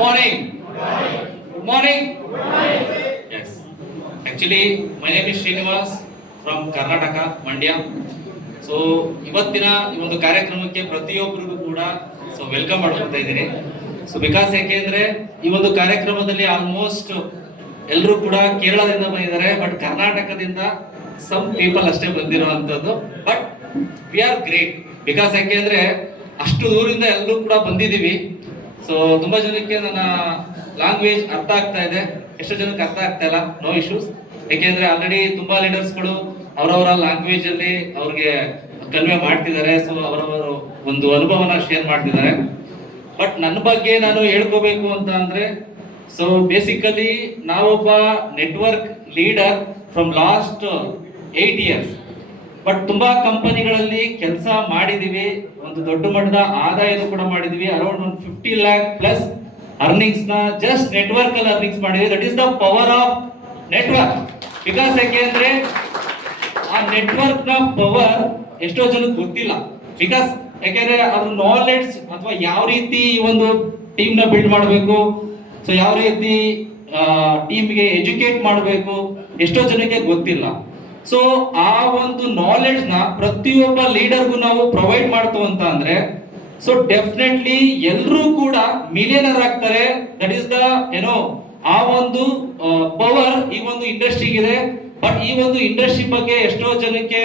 Morning. Good morning. Yes. Actually, my name is Srinivas from Karnataka, Mandya. So ಇವತ್ತಿನ ಈ ಒಂದು ಕಾರ್ಯಕ್ರಮಕ್ಕೆ ಪ್ರತಿಯೊಬ್ಬರಿಗೂ ಕೂಡ ವೆಲ್ಕಮ್ ಮಾಡ್ಕೊತಾ ಇದ್ದೀನಿ. ಸೊ ಬಿಕಾಸ್ ಯಾಕೆಂದ್ರೆ ಈ ಒಂದು ಕಾರ್ಯಕ್ರಮದಲ್ಲಿ ಆಲ್ಮೋಸ್ಟ್ ಎಲ್ಲರೂ ಕೂಡ ಕೇರಳದಿಂದ ಬಂದಿದ್ದಾರೆ, ಬಟ್ ಕರ್ನಾಟಕದಿಂದ ಸಮ್ ಪೀಪಲ್ ಅಷ್ಟೇ ಬಂದಿರುವಂತದ್ದು. But we are great because ಯಾಕೆಂದ್ರೆ ಅಷ್ಟು ದೂರಿಂದ ಎಲ್ಲರೂ ಕೂಡ ಬಂದಿದ್ದೀವಿ. ಸೊ ತುಂಬಾ ಜನಕ್ಕೆ ನನ್ನ ಲ್ಯಾಂಗ್ವೇಜ್ ಅರ್ಥ ಆಗ್ತಾ ಇದೆ, ಎಷ್ಟೋ ಜನಕ್ಕೆ ಅರ್ಥ ಆಗ್ತಾ ಇಲ್ಲ, ನೋ ಇಶ್ಯೂಸ್. ಯಾಕೆಂದ್ರೆ ಆಲ್ರೆಡಿ ತುಂಬಾ ಲೀಡರ್ಸ್ಗಳು ಅವರವರ ಲ್ಯಾಂಗ್ವೇಜ್ ಅಲ್ಲಿ ಅವ್ರಿಗೆ ಕನ್ವೆ ಮಾಡ್ತಿದ್ದಾರೆ. ಸೊ ಅವರವರ ಒಂದು ಅನುಭವನ ಶೇರ್ ಮಾಡ್ತಿದ್ದಾರೆ. ಬಟ್ ನನ್ನ ಬಗ್ಗೆ ನಾನು ಹೇಳ್ಕೋಬೇಕು ಅಂತ ಅಂದ್ರೆ, ಸೊ ಬೇಸಿಕಲಿ ನಾವೊಬ್ಬ network leader from last 8 years. But ತುಂಬಾ ಕಂಪನಿಗಳಲ್ಲಿ ಕೆಲಸ ಮಾಡಿದೀವಿ, ಒಂದು ದೊಡ್ಡ ಮಟ್ಟದ ಆದಾಯನೂ ಕೂಡ ಮಾಡಿದೀವಿ. ಅರೌಂಡ್ 50 lakh ಪ್ಲಸ್ ಅರ್ನಿಂಗ್ಸ್ ನ ಜಸ್ಟ್ ನೆಟ್ವರ್ಕ್ ಅಲ್ಲಿ ಅರ್ನಿಂಗ್ಸ್ ಮಾಡಿದ್ವಿ. That is the power of network. Because ಯಾಕೆಂದ್ರೆ ಆ ನೆಟ್ವರ್ಕ್ ನ ಪವರ್ ಎಷ್ಟೋ ಜನಕ್ಕೆ ಗೊತ್ತಿಲ್ಲ. ಬಿಕಾಸ್ ಯಾಕೆಂದ್ರೆ ಅದ್ರ ನಾಲೆಡ್ಜ್ ಅಥವಾ ಯಾವ ರೀತಿ ಈ ಒಂದು ಟೀಮ್ ನ ಬಿಲ್ಡ್ ಮಾಡಬೇಕು, ಸೊ ಯಾವ ರೀತಿ ಟೀಮ್ಗೆ ಎಜುಕೇಟ್ ಮಾಡಬೇಕು, ಎಷ್ಟೋ ಜನಕ್ಕೆ ಗೊತ್ತಿಲ್ಲ. ಸೊ ಆ ಒಂದು ನಾಲೆಡ್ಜ್ ನ ಪ್ರತಿಯೊಬ್ಬ ಲೀಡರ್ಗೂ ನಾವು ಪ್ರೊವೈಡ್ ಮಾಡ್ತು ಅಂತ ಅಂದ್ರೆ, ಸೊ ಡೆಫಿನೆಟ್ಲಿ ಎಲ್ಲರೂ ಕೂಡ ಮಿಲಿಯನರ್ ಆಗ್ತಾರೆ. ದಟ್ ಈಸ್ ದ ಆ ಒಂದು ಪವರ್ ಈ ಒಂದು ಇಂಡಸ್ಟ್ರಿಗೆ. ಬಟ್ ಈ ಒಂದು ಇಂಡಸ್ಟ್ರಿ ಬಗ್ಗೆ ಎಷ್ಟೋ ಜನಕ್ಕೆ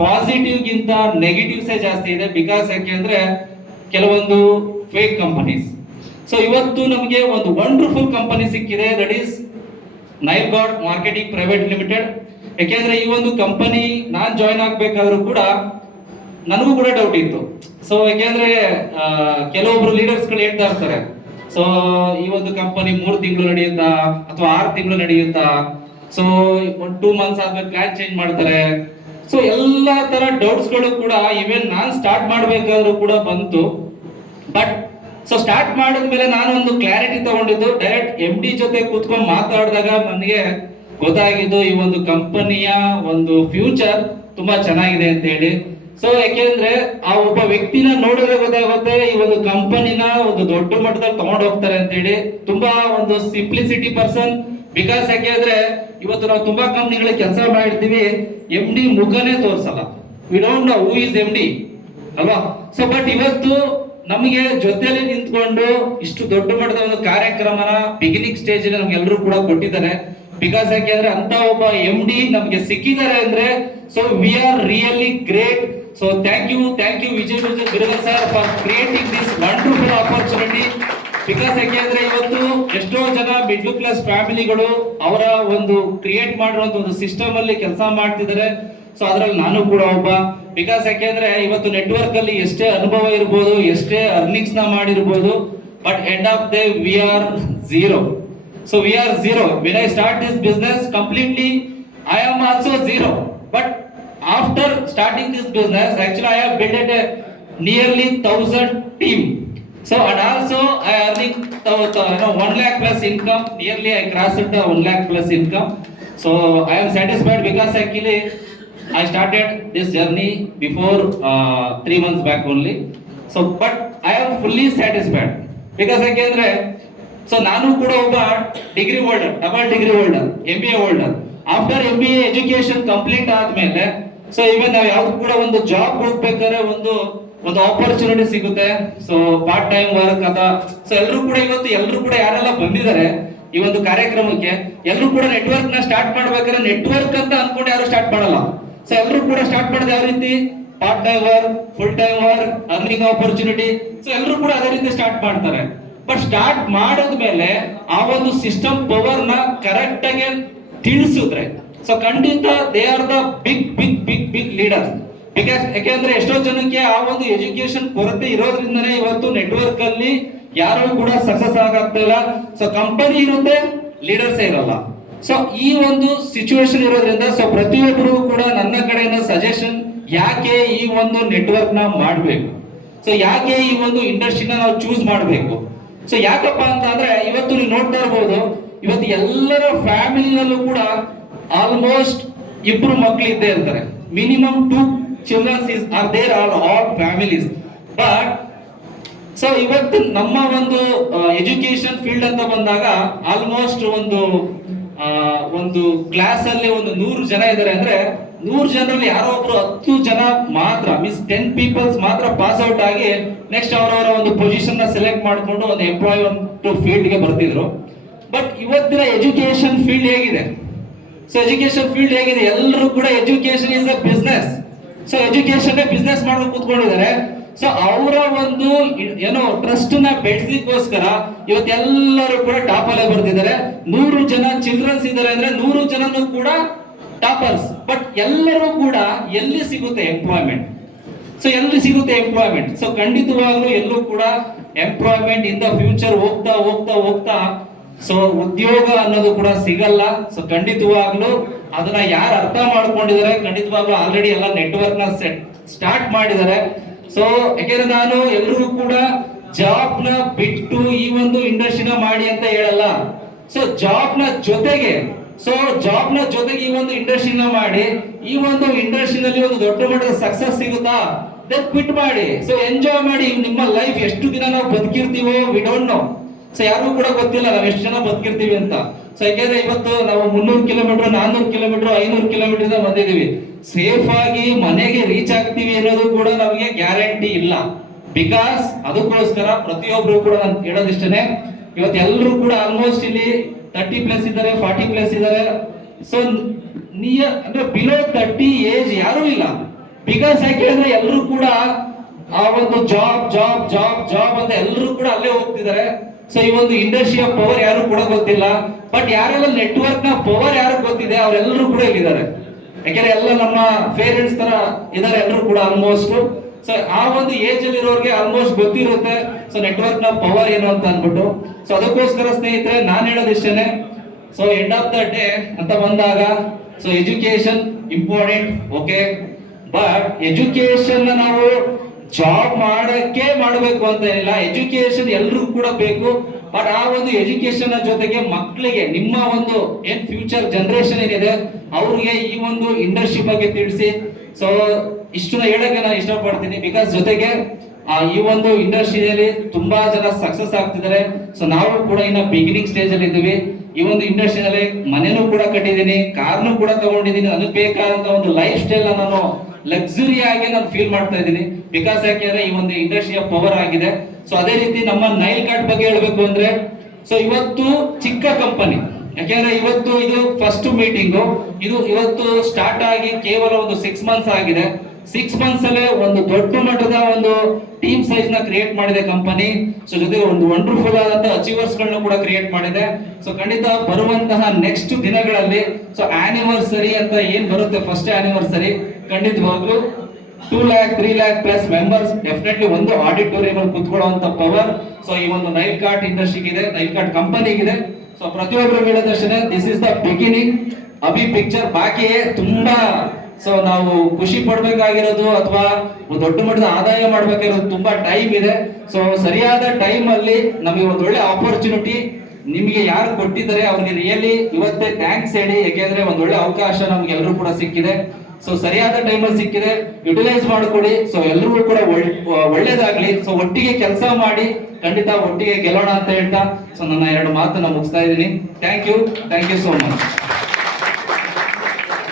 ಪಾಸಿಟಿವ್ ಗಿಂತ ನೆಗೆಟಿವ್ಸೇ ಜಾಸ್ತಿ ಇದೆ. ಬಿಕಾಸ್ ಯಾಕೆಂದ್ರೆ ಕೆಲವೊಂದು ಫೇಕ್ ಕಂಪನೀಸ್. ಸೊ ಇವತ್ತು ನಮಗೆ ಒಂದು ವಂಡರ್ಫುಲ್ ಕಂಪನಿ ಸಿಕ್ಕಿದೆ, that is Nile god marketing private limited. ಯಾಕೆಂದ್ರೆ ಈ ಒಂದು ಕಂಪನಿ ನಾನ್ ಜಾಯ್ನ್ ಆಗ್ಬೇಕಾದ್ರೂ ಕೂಡ ನನಗೂ ಕೂಡ ಡೌಟ್ ಇತ್ತು. ಸೊ ಯಾಕೆಂದ್ರೆ ಕೆಲವೊಬ್ರು ಲೀಡರ್ಸ್ ಗಳು ಹೇಳ್ತಾ ಇರ್ತಾರೆ, ಸೊ ಈ ಒಂದು ಕಂಪನಿ 3 ತಿಂಗಳು ನಡೆಯುತ್ತಾ ಅಥವಾ 6 ತಿಂಗಳು ನಡೆಯುತ್ತಾ, ಸೊ 2 months ಆದ್ಮೇಲೆ ಪ್ಲಾನ್ ಚೇಂಜ್ ಮಾಡ್ತಾರೆ. ಸೊ ಎಲ್ಲಾ ತರ ಡೌಟ್ಸ್ ಗಳು ಕೂಡ ಈವನ್ ನಾನ್ ಸ್ಟಾರ್ಟ್ ಮಾಡ್ಬೇಕಾದ್ರೂ ಕೂಡ ಬಂತು. ಬಟ್ ಸೊ ಸ್ಟಾರ್ಟ್ ಮಾಡಿದ್ಮೇಲೆ ನಾನು ಒಂದು ಕ್ಲಾರಿಟಿ ತಗೊಂಡಿದ್ದು, ಡೈರೆಕ್ಟ್ MD ಜೊತೆ ಕೂತ್ಕೊಂಡು ಮಾತಾಡಿದಾಗ ನನಗೆ ಗೊತ್ತಾಗಿದ್ದು ಈ ಒಂದು ಕಂಪನಿಯ ಒಂದು ಫ್ಯೂಚರ್ ತುಂಬಾ ಚೆನ್ನಾಗಿದೆ ಅಂತ ಹೇಳಿ. ಸೊ ಯಾಕೆಂದ್ರೆ ಆ ಒಬ್ಬ ವ್ಯಕ್ತಿನ ನೋಡಿದ್ರೆ ಗೊತ್ತಾಗುತ್ತೆ ಈ ಒಂದು ಕಂಪನಿನ ಒಂದು ದೊಡ್ಡ ಮಟ್ಟದಲ್ಲಿ ತಗೊಂಡು ಹೋಗ್ತಾರೆ ಅಂತ ಹೇಳಿ. ತುಂಬಾ ಒಂದು ಸಿಂಪ್ಲಿಸಿಟಿ ಪರ್ಸನ್. ಬಿಕಾಸ್ ಯಾಕೆಂದ್ರೆ ಇವತ್ತು ನಾವು ತುಂಬಾ ಕಂಪನಿಗಳಿಗೆ ಕೆಲಸ ಮಾಡಿರ್ತೀವಿ, MD ಮುಖನೇ ತೋರ್ಸಲ್ಲ, we don't know who is MD ಅಲ್ವಾ. ಸೊ ಬಟ್ ಇವತ್ತು ನಮಗೆ ಜೊತೆಲಿ ನಿಂತ್ಕೊಂಡು ಇಷ್ಟು ದೊಡ್ಡ ಮಟ್ಟದ ಒಂದು ಕಾರ್ಯಕ್ರಮನ ಬಿಗಿನಿಂಗ್ ಸ್ಟೇಜ್ ಅಲ್ಲಿ ನಮ್ಗೆಲ್ಲರೂ ಕೂಡ ಕೊಟ್ಟಿದ್ದಾರೆ. ಬಿಕಾಸ್ ಯಾಕೆಂದ್ರೆ ಅಂತ ಒಬ್ಬ MD ನಮ್ಗೆ ಸಿಕ್ಕಿದ್ದಾರೆ ಅಂದ್ರೆ, so we are really great. So thank you Vijay Birugal sir for creating this wonderful opportunity. Because ಯಾಕೆಂದ್ರೆ ಇವತ್ತು ಎಷ್ಟೋ ಜನ ಮಿಡ್ಲ್ ಕ್ಲಾಸ್ ಫ್ಯಾಮಿಲಿಗಳು ಅವರ ಒಂದು ಕ್ರಿಯೇಟ್ ಮಾಡಿರುವಂತ ಒಂದು ಸಿಸ್ಟಮ್ ಅಲ್ಲಿ ಕೆಲಸ ಮಾಡ್ತಿದ್ದಾರೆ. ಸೊ ಅದ್ರಲ್ಲಿ ನಾನು ಕೂಡ ಒಬ್ಬ. ಬಿಕಾಸ್ ಯಾಕೆಂದ್ರೆ ಇವತ್ತು ನೆಟ್ವರ್ಕ್ ಅಲ್ಲಿ ಎಷ್ಟೇ ಅನುಭವ ಇರ್ಬೋದು, ಎಷ್ಟೇ ಅರ್ನಿಂಗ್ಸ್ ನ ಮಾಡಿರ್ಬೋದು, but end of the we are zero. So we are zero. When I start this business completely, I am also zero. But after starting this business, actually I have built a nearly 1,000 team. So and also I earning 1 lakh plus income. Nearly I crossed the 1 lakh plus income. So I am satisfied because actually I started this journey before 3 months back only. So but I am fully satisfied because ಯಾಕೆಂದ್ರೆ so ನಾನು ಕೂಡ ಒಬ್ಬ degree holder, double degree holder, MBA holder. After MBA education complete ಆದ್ಮೇಲೆ so ಇವನ್ ನಾವು ಯಾವ್ದು ಕೂಡ ಒಂದು job ಹೋಗ್ಬೇಕಾದ್ರೆ ಒಂದು ಆಪರ್ಚುನಿಟಿ ಸಿಗುತ್ತೆ. ಸೊ ಪಾರ್ಟ್ ಟೈಮ್ ವರ್ಕ್ ಅಥವಾ ಸೊ ಎಲ್ಲರೂ ಕೂಡ ಇವತ್ತು ಎಲ್ಲರೂ ಕೂಡ ಯಾರೆಲ್ಲ ಬಂದಿದ್ದಾರೆ ಈ ಒಂದು ಕಾರ್ಯಕ್ರಮಕ್ಕೆ, ಎಲ್ಲರೂ ಕೂಡ ನೆಟ್ವರ್ಕ್ ನ ಸ್ಟಾರ್ಟ್ ಮಾಡ್ಬೇಕಾದ್ರೆ ನೆಟ್ವರ್ಕ್ ಅಂತ ಅನ್ಕೊಂಡು ಯಾರು ಸ್ಟಾರ್ಟ್ ಮಾಡಲ್ಲ. ಸೊ ಎಲ್ಲರೂ ಕೂಡ ಸ್ಟಾರ್ಟ್ ಮಾಡೋದು ಯಾವ ರೀತಿ, part time work, full time work, earning opportunity. So ಎಲ್ಲರೂ ಕೂಡ ಅದೇ ರೀತಿ ಸ್ಟಾರ್ಟ್ ಮಾಡ್ತಾರೆ. ಬಟ್ ಸ್ಟಾರ್ಟ್ ಮಾಡಿದ್ಮೇಲೆ ಆ ಒಂದು ಸಿಸ್ಟಮ್ ಪವರ್ ನ ಕರೆಕ್ಟ್ ಆಗಿ ತಿಳಿಸಿದ್ರೆ ಸೊ ಖಂಡಿತ they are the big leader. Because ಯಾಕೆಂದ್ರೆ ಎಷ್ಟೋ ಜನಕ್ಕೆ ಆ ಒಂದು ಎಜುಕೇಶನ್ ಕೊರತೆ ಇರೋದ್ರಿಂದನೇ ಇವತ್ತು ನೆಟ್ವರ್ಕ್ ಅಲ್ಲಿ ಯಾರು ಕೂಡ ಸಕ್ಸಸ್ ಆಗ್ತಾ ಇಲ್ಲ. ಸೊ ಕಂಪನಿ ಇರುತ್ತೆ, ಲೀಡರ್ಸ್ ಇರಲ್ಲ. ಸೊ ಈ ಒಂದು ಸಿಚುವೇಶನ್ ಇರೋದ್ರಿಂದ ಸೊ ಪ್ರತಿಯೊಬ್ಬರು ಕೂಡ ನನ್ನ ಕಡೆಯಿಂದ ಸಜೆಷನ್, ಯಾಕೆ ಈ ಒಂದು ನೆಟ್ವರ್ಕ್ ನ ಮಾಡಬೇಕು, ಸೊ ಯಾಕೆ ಈ ಒಂದು ಇಂಡಸ್ಟ್ರಿನ ನಾವು ಚೂಸ್ ಮಾಡಬೇಕು. ಸೊ ಯಾಕಪ್ಪ ಅಂತ ಅಂದ್ರೆ ಇವತ್ತು ನೀವು ನೋಡ್ತಾ ಇರಬಹುದು, ಇವತ್ತು ಎಲ್ಲರ ಫ್ಯಾಮಿಲಿನಲ್ಲೂ ಕೂಡ ಆಲ್ಮೋಸ್ಟ್ 2 ಮಕ್ಕಳು ಇದ್ದೇ ಇರ್ತಾರೆ. Minimum 2 children are there, all families. But so ಇವತ್ತು ನಮ್ಮ ಒಂದು ಎಜುಕೇಶನ್ ಫೀಲ್ಡ್ ಅಂತ ಬಂದಾಗ ಆಲ್ಮೋಸ್ಟ್ ಒಂದು ಕ್ಲಾಸ್ ಅಲ್ಲಿ ಒಂದು 100 ಜನ ಇದ್ದಾರೆ ಅಂದ್ರೆ 100 ಜನರಲ್ಲಿ ಯಾರೋ ಒಬ್ರು 10 ಜನ ಮಾತ್ರ ಮೀನ್ಸ್ 10 ಪೀಪಲ್ಸ್ ಮಾತ್ರ ಪಾಸ್ ಔಟ್ ಆಗಿ ನೆಕ್ಸ್ಟ್ ಅವರವರ ಒಂದು ಪೊಸಿಷನ್ ನ ಸೆಲೆಕ್ಟ್ ಮಾಡಿಕೊಂಡು ಒಂದು ಎಂಪ್ಲಾಯ್ಮೆಂಟ್ ಫೀಲ್ಡ್ ಗೆ ಬರ್ತಿದ್ರು. ಬಟ್ ಇವತ್ತಿನ ಎಜುಕೇಶನ್ ಫೀಲ್ಡ್ ಹೇಗಿದೆ? ಸೊ ಎಜುಕೇಶನ್ ಫೀಲ್ಡ್ ಹೇಗಿದೆ? ಎಲ್ಲರೂ ಕೂಡ education is a business. So education business ಮಾಡ್ಕೊಂಡು ಕೂತ್ಕೊಂಡಿದ್ದಾರೆ. ಸೊ ಅವರ ಒಂದು ಏನೋ ಟ್ರಸ್ಟ್ ನ ಬೆಳೆಸಲಿಕ್ಕೋಸ್ಕರ ಇವತ್ತೆಲ್ಲರೂ ಕೂಡ ಟಾಪ್ ಅಲ್ಲೇ ಬರ್ತಿದ್ದಾರೆ. 100 ಜನ ಚಿಲ್ಡ್ರನ್ಸ್ ಇದ್ದಾರೆ ಅಂದ್ರೆ 100 ಜನನು ಕೂಡ ಟಾಪರ್ಸ್. ಬಟ್ ಎಲ್ಲರೂ ಕೂಡ ಎಲ್ಲಿ ಸಿಗುತ್ತೆ ಎಂಪ್ಲಾಯ್ಮೆಂಟ್? ಸೊ ಎಲ್ಲಿ ಸಿಗುತ್ತೆ ಎಂಪ್ಲಾಯ್ಮೆಂಟ್? ಸೊ ಖಂಡಿತವಾಗ್ಲೂ ಎಲ್ಲೂ ಕೂಡ ಎಂಪ್ಲಾಯ್ಮೆಂಟ್ ಇನ್ ದ ಫ್ಯೂಚರ್ ಹೋಗ್ತಾ ಹೋಗ್ತಾ ಹೋಗ್ತಾ ಸೊ ಉದ್ಯೋಗ ಅನ್ನೋದು ಕೂಡ ಸಿಗಲ್ಲ. ಸೊ ಖಂಡಿತವಾಗ್ಲೂ ಅದನ್ನ ಯಾರು ಅರ್ಥ ಮಾಡ್ಕೊಂಡಿದ್ದಾರೆ, ಖಂಡಿತವಾಗ್ಲೂ ಆಲ್ರೆಡಿ ಎಲ್ಲ ನೆಟ್ವರ್ಕ್ ನ ಸ್ಟಾರ್ಟ್ ಮಾಡಿದ್ದಾರೆ. ಸೊ ಯಾಕೆಂದ್ರೆ ನಾನು ಎಲ್ರಿಗೂ ಕೂಡ ಜಾಬ್ ನ ಬಿಟ್ಟು ಈ ಒಂದು ಇಂಡಸ್ಟ್ರಿನ ಮಾಡಿ ಅಂತ ಹೇಳಲ್ಲ. ಸೊ ಜಾಬ್ ನ ಜೊತೆಗೆ ಈ ಒಂದು ಇಂಡಸ್ಟ್ರಿನ ಮಾಡಿ ಈ ಒಂದು ಇಂಡಸ್ಟ್ರಿನಲ್ಲಿ ಒಂದು ದೊಡ್ಡ ಮಟ್ಟದ ಸಕ್ಸಸ್ ಸಿಗುತ್ತಾ, ದೆನ್ ಕ್ವಿಟ್ ಮಾಡಿ. ಸೊ ಎಂಜಾಯ್ ಮಾಡಿ. ನಿಮ್ಮ ಲೈಫ್ ಎಷ್ಟು ದಿನ ನಾವು ಬದುಕಿರ್ತೀವೋ ವಿ ಡೋಂಟ್ ನೋ. ಸೊ ಯಾರಿಗೂ ಕೂಡ ಗೊತ್ತಿಲ್ಲ ನಾವು ಎಷ್ಟು ಜನ ಬದುಕಿರ್ತೀವಿ ಅಂತ. ಸೊ ಯಾಕೆಂದ್ರೆ ಇವತ್ತು ನಾವು 300 ಕಿಲೋಮೀಟರ್ 400 ಕಿಲೋಮೀಟರ್ 500 ಕಿಲೋಮೀಟರ್ ಬಂದಿದ್ದೀವಿ. ಸೇಫ್ ಆಗಿ ಮನೆಗೆ ರೀಚ್ ಆಗ್ತೀವಿ ಅನ್ನೋದು ಕೂಡ ನಮಗೆ ಗ್ಯಾರಂಟಿ ಇಲ್ಲ. ಬಿಕಾಸ್ ಅದಕ್ಕೋಸ್ಕರ ಪ್ರತಿಯೊಬ್ರು ಕೂಡ ನಾನು ಹೇಳೋದಿಷ್ಟೇ, ಇವತ್ತು ಎಲ್ಲರೂ ಕೂಡ ಆಲ್ಮೋಸ್ಟ್ ಇಲ್ಲಿ 30+ ಇದ್ದಾರೆ, 40+ ಇದ್ದಾರೆ. ಸೊ ಅಂದ್ರೆ ಬಿಲೋ 30 ಏಜ್ ಯಾರು ಇಲ್ಲ. ಬಿಕಾಸ್ ಯಾಕೆಂದ್ರೆ ಎಲ್ಲರೂ ಕೂಡ ಆ ಒಂದು ಜಾಬ್ ಅಂತ ಎಲ್ಲರೂ ಕೂಡ ಅಲ್ಲೇ ಹೋಗ್ತಿದ್ದಾರೆ. ಸೊ ಈ ಒಂದು ಇಂಡಸ್ಟ್ರಿಯ ಪವರ್ ಯಾರು ಕೂಡ ಗೊತ್ತಿಲ್ಲ. ಬಟ್ ಯಾರೆಲ್ಲ ನೆಟ್ವರ್ಕ್ ನ ಪವರ್ ಯಾರು ಗೊತ್ತಿದೆ ಅವರೆಲ್ಲರೂ ಕೂಡ ಇಲ್ಲಿದ್ದಾರೆ. ಯಾಕೆಂದ್ರೆ ಎಲ್ಲ ನಮ್ಮ ಪೇರೆಂಟ್ಸ್ ತರ ಇದಾರೆ ಎಲ್ಲರೂ ಕೂಡ ಆಲ್ಮೋಸ್ಟ್. ಸೊ ಆ ಒಂದು ಏಜ್ ಅಲ್ಲಿ ಇರೋರಿಗೆ ಆಲ್ಮೋಸ್ಟ್ ಗೊತ್ತಿರುತ್ತೆ ಸೊ ನೆಟ್ವರ್ಕ್ ನ ಪವರ್ ಏನು ಅಂತ ಅನ್ಬಿಟ್ಟು. ಸೊ ಅದಕ್ಕೋಸ್ಕರ ಸ್ನೇಹಿತರೆ ನಾನು ಹೇಳೋದಿಷ್ಟೇನೆ, so end of the day ಅಂತ ಬಂದಾಗ so education important, okay. But education ನಾವು ಜಾಬ್ ಮಾಡಕ್ಕೆ ಮಾಡಬೇಕು ಅಂತ ಏನಿಲ್ಲ. ಎಜುಕೇಶನ್ ಎಲ್ರಿಗೂ ಕೂಡ ಬೇಕು. ಬಟ್ ಆ ಒಂದು ಎಜುಕೇಶನ್ ಜೊತೆಗೆ ಮಕ್ಕಳಿಗೆ ನಿಮ್ಮ ಒಂದು ಏನ್ ಫ್ಯೂಚರ್ ಜನರೇಷನ್ ಏನಿದೆ ಅವ್ರಿಗೆ ಈ ಒಂದು ಇಂಡಸ್ಟ್ರಿ ಬಗ್ಗೆ ತಿಳಿಸಿ. ಸೊ ಇಷ್ಟನ್ನ ಹೇಳಕ್ಕೆ ನಾನು ಇಷ್ಟಪಡ್ತೀನಿ. ಬಿಕಾಸ್ ಜೊತೆಗೆ ಈ ಒಂದು ಇಂಡಸ್ಟ್ರಿಯಲ್ಲಿ ತುಂಬಾ ಜನ ಸಕ್ಸಸ್ ಆಗ್ತಿದ್ದಾರೆ. ಸೊ ನಾವು ಕೂಡ ಇನ್ನ ಬಿಗಿನಿಂಗ್ ಸ್ಟೇಜ್ ಅಲ್ಲಿ ಇದ್ದೀವಿ. ಈ ಒಂದು ಇಂಡಸ್ಟ್ರಿಯಲ್ಲಿ ಮನೆನೂ ಕೂಡ ಕಟ್ಟಿದ್ದೀನಿ, ಕಾರ್ನು ಕೂಡ ತಗೊಂಡಿದ್ದೀನಿ. ನನಗೆ ಬೇಕಾದಂತ ಒಂದು ಲೈಫ್ ಸ್ಟೈಲ್ ನಾನು ಲಕ್ಸುರಿ ಆಗಿ ನಾನು ಫೀಲ್ ಮಾಡ್ತಾ ಇದ್ದೀನಿ. ಬಿಕಾಸ್ ಯಾಕೆಂದ್ರೆ ಈ ಒಂದು ಇಂಡಸ್ಟ್ರಿಯ ಪವರ್ ಆಗಿದೆ. ಸೊ ಅದೇ ರೀತಿ ನಮ್ಮ ನೈಲ್ ಕಾರ್ಡ್ ಬಗ್ಗೆ ಹೇಳ್ಬೇಕು ಅಂದ್ರೆ, ಸೊ ಇವತ್ತು ಚಿಕ್ಕ ಕಂಪನಿ, ಯಾಕೆಂದ್ರೆ ಇವತ್ತು ಇದು ಫಸ್ಟ್ ಮೀಟಿಂಗು. ಇದು ಇವತ್ತು ಸ್ಟಾರ್ಟ್ ಆಗಿ ಕೇವಲ ಒಂದು 6 ಮಂತ್ಸ್ ಆಗಿದೆ. 6 ಮಂತ್ಸ್ ಅಲ್ಲೇ ಒಂದು ದೊಡ್ಡ ಮಟ್ಟದ ಒಂದು ಟೀಮ್ ಸೈಜ್ ನ ಕ್ರಿಯೇಟ್ ಮಾಡಿದೆ ಕಂಪನಿ. ಸೊ ಜೊತೆಗೆ ಒಂದು ವಂಡರ್ಫುಲ್ ಆದಂತಹ ಅಚೀವರ್ಸ್ ಗಳನ್ನ ಕೂಡ ಕ್ರಿಯೇಟ್ ಮಾಡಿದೆ. ಸೊ ಖಂಡಿತ ಬರುವಂತಹ ನೆಕ್ಸ್ಟ್ ದಿನಗಳಲ್ಲಿ ಸೊ ಆನಿವರ್ಸರಿ ಅಂತ ಏನ್ ಬರುತ್ತೆ, ಫಸ್ಟ್ ಆನಿವರ್ಸರಿ, ಖಂಡಿತವಾಗ್ಲೂ 2 lakh 3 lakh plus members definitely ಒಂದು ಆಡಿಟೋರಿಯಂ ಅಲ್ಲಿ ಕುತ್ಕೊಳ್ಳುವಂತ ಪವರ್ ಸೊ ಈ ಒಂದು ನೈಲ್ ಕಾರ್ಡ್ ಇಂಡಸ್ಟ್ರಿಗೆ ಇದೆ, ನೈಲ್ ಕಾರ್ಡ್ ಕಂಪನಿಗಿದೆ. ಸೊ ಪ್ರತಿಯೊಬ್ಬರು ಹೇಳೋದಷ್ಟೇ, ದಿಸ್ ಇಸ್ ದ ಬಿಗಿನಿಂಗ್. ಅಭಿ ಪಿಕ್ಚರ್ ಬಾಕಿಯೇ ತುಂಬಾ. ಸೊ ನಾವು ಖುಷಿ ಪಡ್ಬೇಕಾಗಿರೋದು ಅಥವಾ ದೊಡ್ಡ ಮಟ್ಟದ ಆದಾಯ ಮಾಡ್ಬೇಕಾಗಿರೋದು ತುಂಬಾ ಟೈಮ್ ಇದೆ. ಸೊ ಸರಿಯಾದ ಟೈಮ್ ಅಲ್ಲಿ ನಮಗೆ ಒಂದು ಒಳ್ಳೆ ಆಪರ್ಚುನಿಟಿ ನಿಮಗೆ ಯಾರು ಕೊಟ್ಟಿದ್ದಾರೆ ಅವ್ರಿಗೆ ರಿಯಲಿ ಇವತ್ತೇ ಥ್ಯಾಂಕ್ಸ್ ಹೇಳಿ. ಯಾಕೆಂದ್ರೆ ಒಂದು ಒಳ್ಳೆ ಅವಕಾಶ ನಮ್ಗೆ ಎಲ್ಲರೂ ಕೂಡ ಸಿಕ್ಕಿದೆ. ಸೊ ಸರಿಯಾದ ಟೈಮಲ್ಲಿ ಸಿಕ್ಕಿದೆ, ಯುಟಿಲೈಸ್ ಮಾಡ್ಕೊಳ್ಳಿ. ಸೊ ಎಲ್ಲರಿಗೂ ಕೂಡ ಒಳ್ಳೇದಾಗ್ಲಿ. ಸೊ ಒಟ್ಟಿಗೆ ಕೆಲಸ ಮಾಡಿ, ಖಂಡಿತ ಒಟ್ಟಿಗೆ ಗೆಲ್ಲೋಣ ಅಂತ ಹೇಳ್ತಾ ಸೊ ನನ್ನ 2 ಮಾತನ್ನ ಮುಗಿಸ್ತಾ ಇದ್ದೀನಿ. Thank you so much.